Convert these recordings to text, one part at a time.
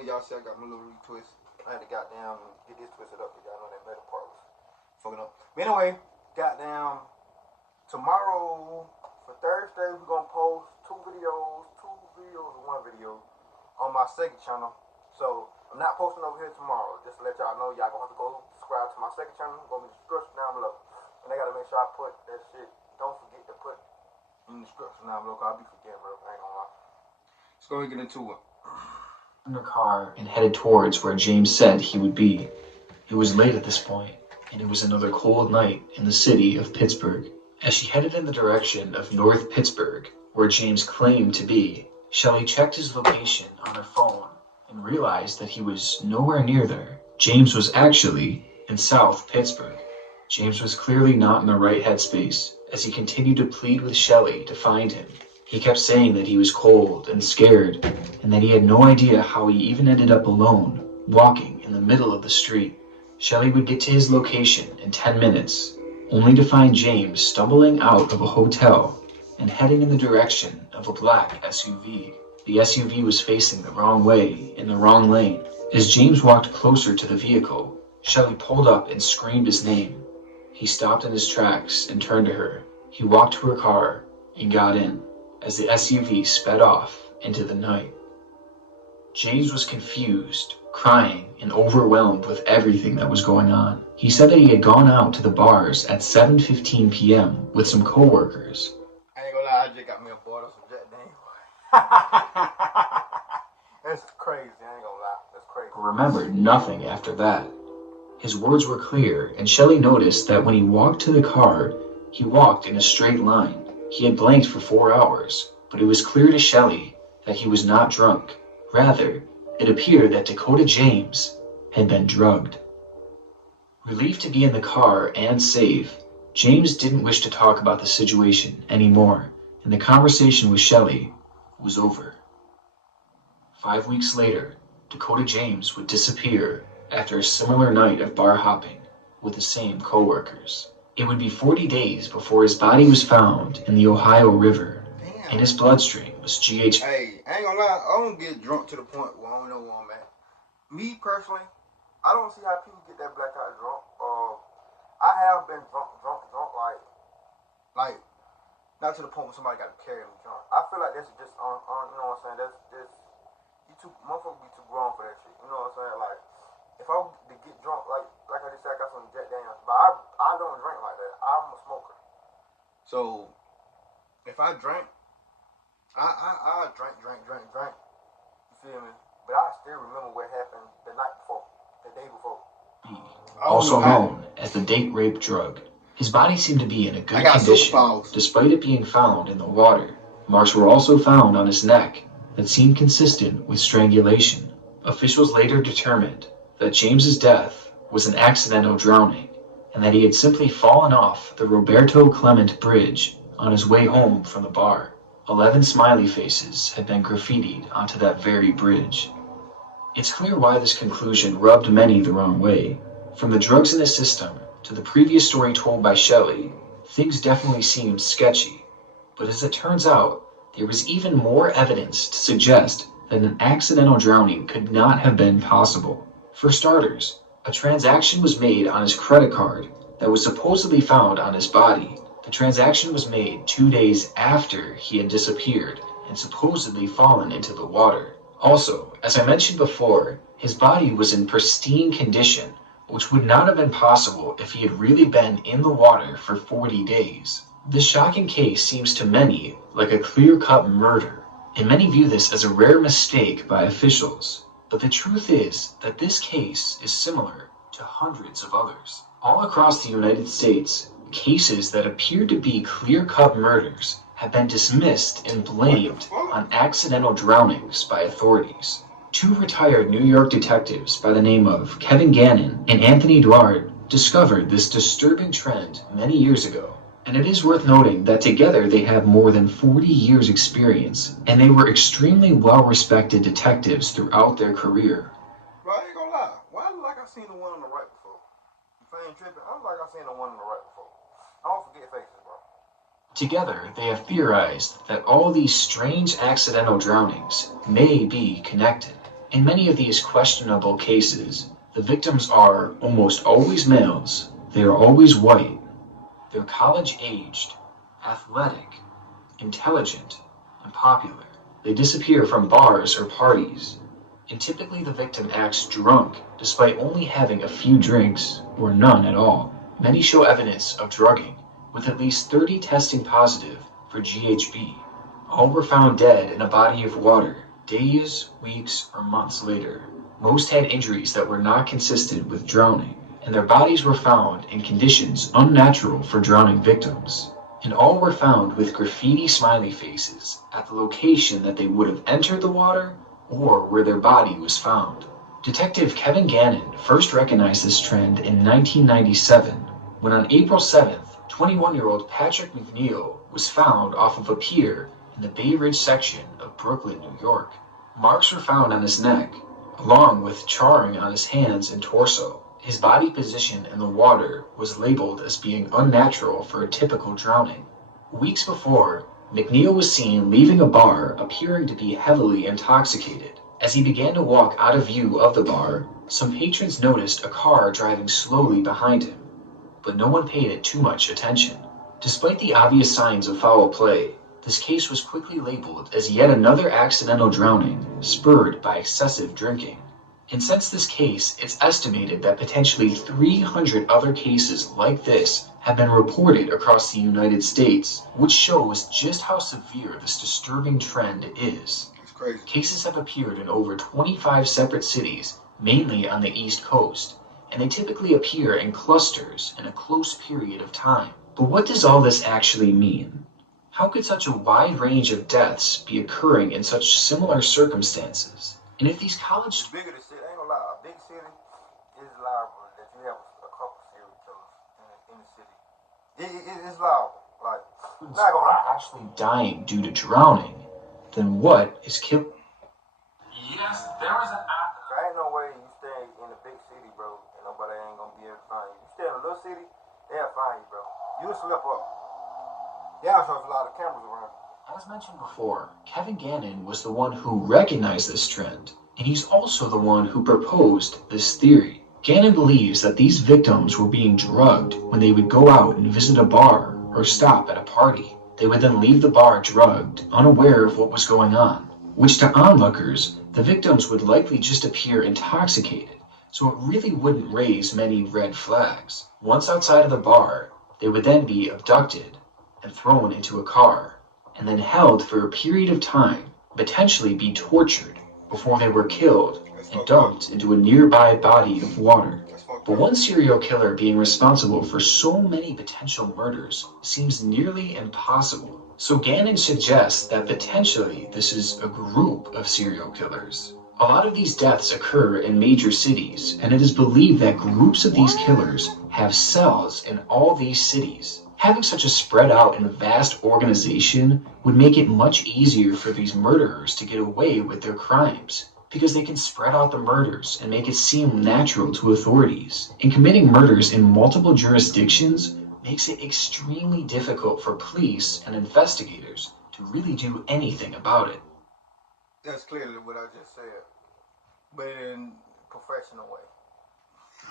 know y'all see I got my little retwist. I had to goddamn get this twisted up because y'all know that metal part was fucking up. But anyway, goddamn, tomorrow for Thursday we're gonna post two videos or one video on my second channel. So I'm not posting over here tomorrow. Just to let y'all know, y'all gonna have to go subscribe to my second channel. Gonna be in the description down below. And I gotta make sure I put that shit. Don't forget to put in the description down below. Cause I'll be forgetting, bro. I ain't gonna lie. Let's go and get into it. In the car and headed towards where James said he would be. It was late at this point, and it was another cold night in the city of Pittsburgh. As she headed in the direction of North Pittsburgh, where James claimed to be, Shelley checked his location on her phone and realized that he was nowhere near there. James was actually in South Pittsburgh. James was clearly not in the right headspace as he continued to plead with Shelley to find him. He kept saying that he was cold and scared, and that he had no idea how he even ended up alone, walking in the middle of the street. Shelley would get to his location in 10 minutes, only to find James stumbling out of a hotel and heading in the direction of a black SUV. The SUV was facing the wrong way, in the wrong lane. As James walked closer to the vehicle, Shelley pulled up and screamed his name. He stopped in his tracks and turned to her. He walked to her car and got in, as the SUV sped off into the night. James was confused, crying, and overwhelmed with everything that was going on. He said that he had gone out to the bars at 7:15 p.m. with some co-workers. I ain't gonna lie, I just got me a bottle of some Jack Daniels. That's crazy, I ain't gonna lie. That's crazy. But remembered nothing after that. His words were clear, and Shelley noticed that when he walked to the car, he walked in a straight line. He had blanked for 4 hours, but it was clear to Shelley that he was not drunk. Rather, it appeared that Dakota James had been drugged. Relieved to be in the car and safe, James didn't wish to talk about the situation anymore, and the conversation with Shelley was over. 5 weeks later, Dakota James would disappear after a similar night of bar hopping with the same co-workers. It would be 40 days before his body was found in the Ohio River. Damn. In his bloodstream was GH. Hey, I ain't gonna lie, I don't get drunk to the point where I don't know where I'm at. Me personally, I don't see how people get that blackout drunk. I have been drunk, like, not to the point where somebody got to carry me drunk. I feel like that's just on you know what I'm saying? That's just, motherfuckers be too grown for that shit. You know what I'm saying? Like, if I were to get drunk, like I just said, I got some Jack Daniels, but I don't drink like that. I'm a smoker. So, if I drink, I drink. You feel me? But I still remember what happened the day before. Also known as the date rape drug. His body seemed to be in a good condition, despite it being found in the water. Marks were also found on his neck that seemed consistent with strangulation. Officials later determined that James's death was an accidental drowning, and that he had simply fallen off the Roberto Clement Bridge on his way home from the bar. 11 smiley faces had been graffitied onto that very bridge. It's clear why this conclusion rubbed many the wrong way. From the drugs in his system to the previous story told by Shelley, things definitely seemed sketchy. But as it turns out, there was even more evidence to suggest that an accidental drowning could not have been possible. For starters, a transaction was made on his credit card that was supposedly found on his body. The transaction was made 2 days after he had disappeared and supposedly fallen into the water. Also, as I mentioned before, his body was in pristine condition, which would not have been possible if he had really been in the water for 40 days. This shocking case seems to many like a clear-cut murder, and many view this as a rare mistake by officials. But the truth is that this case is similar to hundreds of others. All across the United States, cases that appear to be clear-cut murders have been dismissed and blamed on accidental drownings by authorities. 2 retired New York detectives by the name of Kevin Gannon and Anthony Duard discovered this disturbing trend many years ago. And it is worth noting that together they have more than 40 years experience, and they were extremely well-respected detectives throughout their career. Bro, I ain't gonna lie. Why I look like I seen the one on the right before? If I ain't tripping, I look like I seen the one on the right before. I don't forget faces, bro. Together, they have theorized that all these strange accidental drownings may be connected. In many of these questionable cases, the victims are almost always males, they are always white, they're college-aged, athletic, intelligent, and popular. They disappear from bars or parties, and typically the victim acts drunk despite only having a few drinks or none at all. Many show evidence of drugging, with at least 30 testing positive for GHB. All were found dead in a body of water, days, weeks, or months later. Most had injuries that were not consistent with drowning, and their bodies were found in conditions unnatural for drowning victims. And all were found with graffiti smiley faces at the location that they would have entered the water or where their body was found. Detective Kevin Gannon first recognized this trend in 1997 when on April 7th, 21-year-old Patrick McNeil was found off of a pier in the Bay Ridge section of Brooklyn, New York. Marks were found on his neck, along with charring on his hands and torso. His body position in the water was labeled as being unnatural for a typical drowning. Weeks before, McNeil was seen leaving a bar appearing to be heavily intoxicated. As he began to walk out of view of the bar, some patrons noticed a car driving slowly behind him, but no one paid it too much attention. Despite the obvious signs of foul play, this case was quickly labeled as yet another accidental drowning spurred by excessive drinking. And since this case, it's estimated that potentially 300 other cases like this have been reported across the United States, which shows just how severe this disturbing trend is. It's crazy. Cases have appeared in over 25 separate cities, mainly on the East Coast, and they typically appear in clusters in a close period of time. But what does all this actually mean? How could such a wide range of deaths be occurring in such similar circumstances? And if these college... The bigger the city, I ain't gonna lie, a big city is liable that you have a couple serial killers in the city. It's liable. Like, not gonna lie. Actually dying due to drowning, then what is killing? Yes, there is an app. There ain't no way you stay in a big city, bro, and nobody ain't gonna be able to find you. You stay in a little city, they'll find you, bro. You slip up. Yeah, so there's a lot of cameras around. As mentioned before, Kevin Gannon was the one who recognized this trend, and he's also the one who proposed this theory. Gannon believes that these victims were being drugged when they would go out and visit a bar or stop at a party. They would then leave the bar drugged, unaware of what was going on, which to onlookers, the victims would likely just appear intoxicated, so it really wouldn't raise many red flags. Once outside of the bar, they would then be abducted and thrown into a car, and then held for a period of time, potentially be tortured, before they were killed and dumped into a nearby body of water. But one serial killer being responsible for so many potential murders seems nearly impossible. So Gannon suggests that potentially this is a group of serial killers. A lot of these deaths occur in major cities, and it is believed that groups of these killers have cells in all these cities. Having such a spread out and vast organization would make it much easier for these murderers to get away with their crimes, because they can spread out the murders and make it seem natural to authorities. And committing murders in multiple jurisdictions makes it extremely difficult for police and investigators to really do anything about it. That's clearly what I just said, but in a professional way.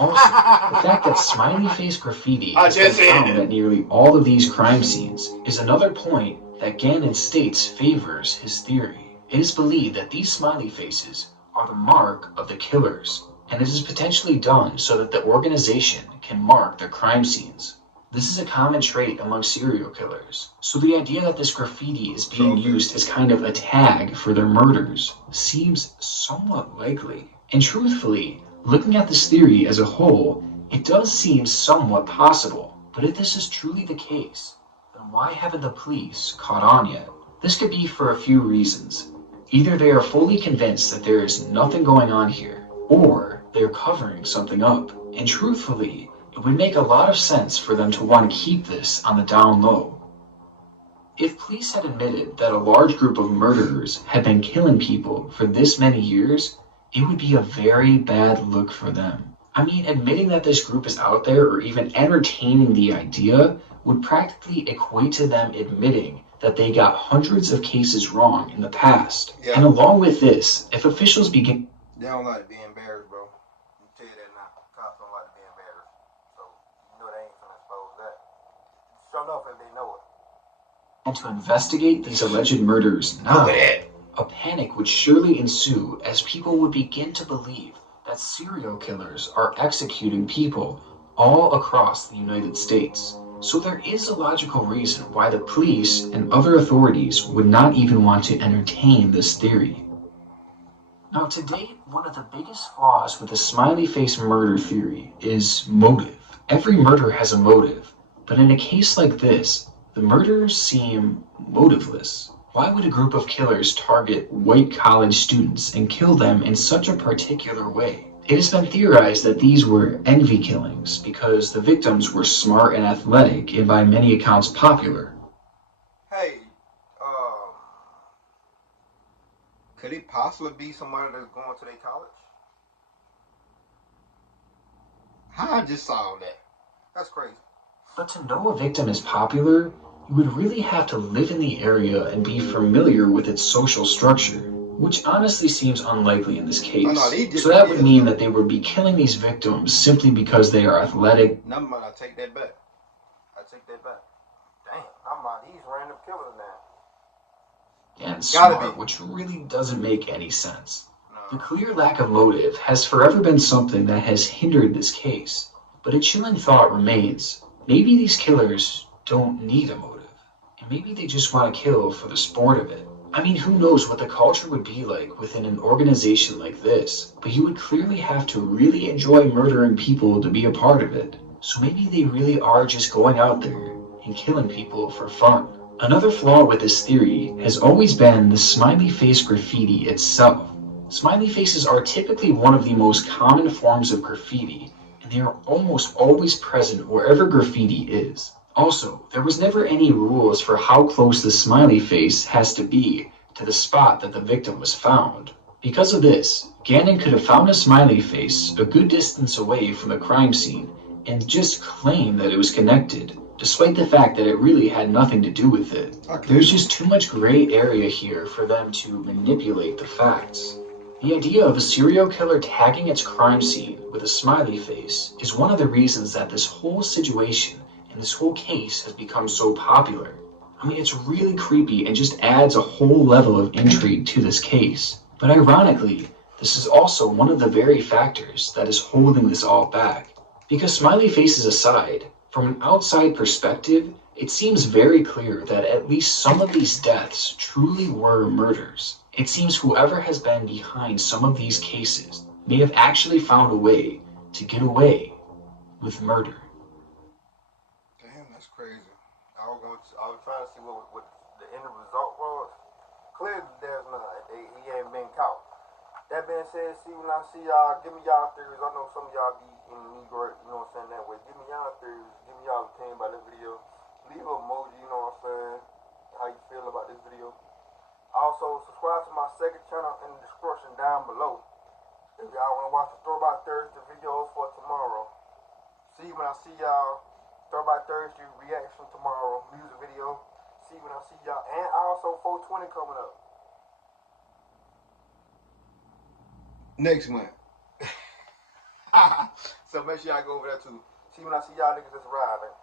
Also, the fact that smiley face graffiti has been found at nearly all of these crime scenes is another point that Gannon states favors his theory. It is believed that these smiley faces are the mark of the killers, and it is potentially done so that the organization can mark their crime scenes. This is a common trait among serial killers, so the idea that this graffiti is being used as kind of a tag for their murders seems somewhat likely. And truthfully, looking at this theory as a whole, it does seem somewhat possible. But if this is truly the case, then why haven't the police caught on yet? This could be for a few reasons. Either they are fully convinced that there is nothing going on here, or they are covering something up. And truthfully, it would make a lot of sense for them to want to keep this on the down low. If police had admitted that a large group of murderers had been killing people for this many years, it would be a very bad look for them. I mean, admitting that this group is out there or even entertaining the idea would practically equate to them admitting that they got hundreds of cases wrong in the past. Yeah. And along with this, if officials begin... They don't like to be embarrassed, bro. I'll tell you that now. Cops don't like to be embarrassed. So, you know they ain't gonna expose that. Sure enough if they know it. And to investigate these alleged murders now, a panic would surely ensue as people would begin to believe that serial killers are executing people all across the United States. So there is a logical reason why the police and other authorities would not even want to entertain this theory. Now, to date, one of the biggest flaws with the smiley face murder theory is motive. Every murder has a motive, but in a case like this, the murders seem motiveless. Why would a group of killers target white college students and kill them in such a particular way? It has been theorized that these were envy killings because the victims were smart and athletic and by many accounts popular. Hey, could it possibly be somebody that's going to their college? I just saw that. That's crazy. But to know a victim is popular, you would really have to live in the area and be familiar with its social structure, which honestly seems unlikely in this case. So that would mean that they would be killing these victims simply because they are athletic. Never mind, I take that back. Damn, I'm on these random killers now. And smart, which really doesn't make any sense. The clear lack of motive has forever been something that has hindered this case, but a chilling thought remains. Maybe these killers don't need a motive, and maybe they just want to kill for the sport of it. I mean, who knows what the culture would be like within an organization like this, but you would clearly have to really enjoy murdering people to be a part of it. So maybe they really are just going out there and killing people for fun. Another flaw with this theory has always been the smiley face graffiti itself. Smiley faces are typically one of the most common forms of graffiti, and they are almost always present wherever graffiti is. Also, there was never any rules for how close the smiley face has to be to the spot that the victim was found. Because of this, Gannon could have found a smiley face a good distance away from the crime scene and just claim that it was connected, despite the fact that it really had nothing to do with it. There's just too much gray area here for them to manipulate the facts. The idea of a serial killer tagging its crime scene with a smiley face is one of the reasons that this whole situation and this whole case has become so popular. I mean, it's really creepy and just adds a whole level of intrigue to this case. But ironically, this is also one of the very factors that is holding this all back. Because smiley faces aside, from an outside perspective, it seems very clear that at least some of these deaths truly were murders. It seems whoever has been behind some of these cases may have actually found a way to get away with murder. Damn, that's crazy. I was trying to see what the end result was. Clearly, there's none. He ain't been caught. That being said, when I see y'all, give me y'all theories. I know some of y'all be in Negro, you know what I'm saying, that way. Give me y'all theories. Give me y'all opinion about this video. Leave an emoji, you know what I'm saying, how you feel about this video. Also, subscribe to my second channel in the description down below. If y'all want to watch the Throwback Thursday videos for tomorrow. See when I see y'all. Throwback Thursday reaction tomorrow, music video. See when I see y'all. And also 420 coming up. Next month. So make sure y'all go over there too. See when I see y'all niggas that's riding.